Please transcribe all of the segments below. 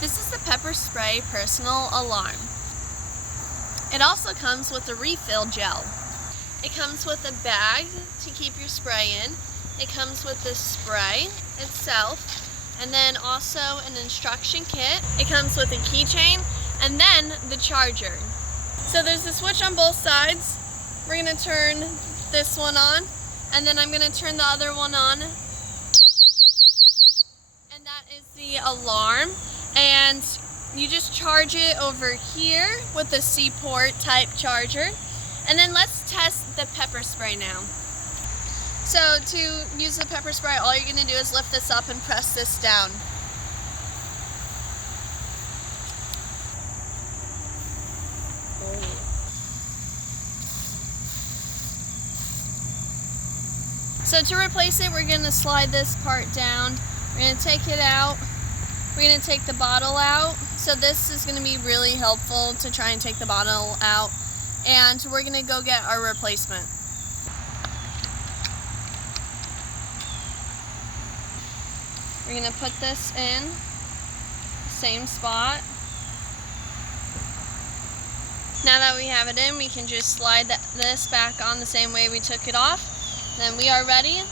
This is the pepper spray personal alarm. It also comes with a refill gel. It comes with a bag to keep your spray in. It comes with the spray itself, and then also an instruction kit. It comes with a keychain, and then the charger. So there's a switch on both sides. We're gonna turn this one on, and then I'm gonna turn the other one on. And that is the alarm. And you just charge it over here with the C-port type charger. And then let's test the pepper spray now. So to use the pepper spray, all you're gonna do is lift this up and press this down. So to replace it, we're gonna slide this part down. We're gonna take it out. We're gonna take the bottle out. So this is gonna be really helpful to try and take the bottle out. And we're gonna go get our replacement. We're gonna put this in the same spot. Now that we have it in, we can just slide this back on the same way we took it off. Then we are ready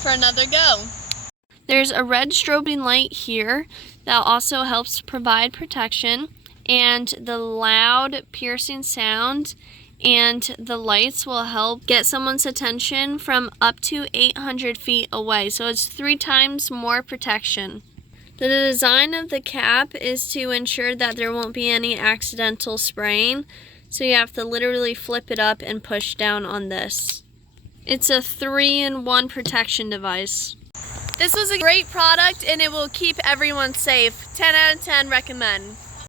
for another go. There's a red strobing light here that also helps provide protection, and the loud piercing sound and the lights will help get someone's attention from up to 800 feet away. So it's 3 times more protection. The design of the cap is to ensure that there won't be any accidental spraying. So you have to literally flip it up and push down on this. It's a 3-in-1 protection device. This was a great product and it will keep everyone safe. 10 out of 10 recommend.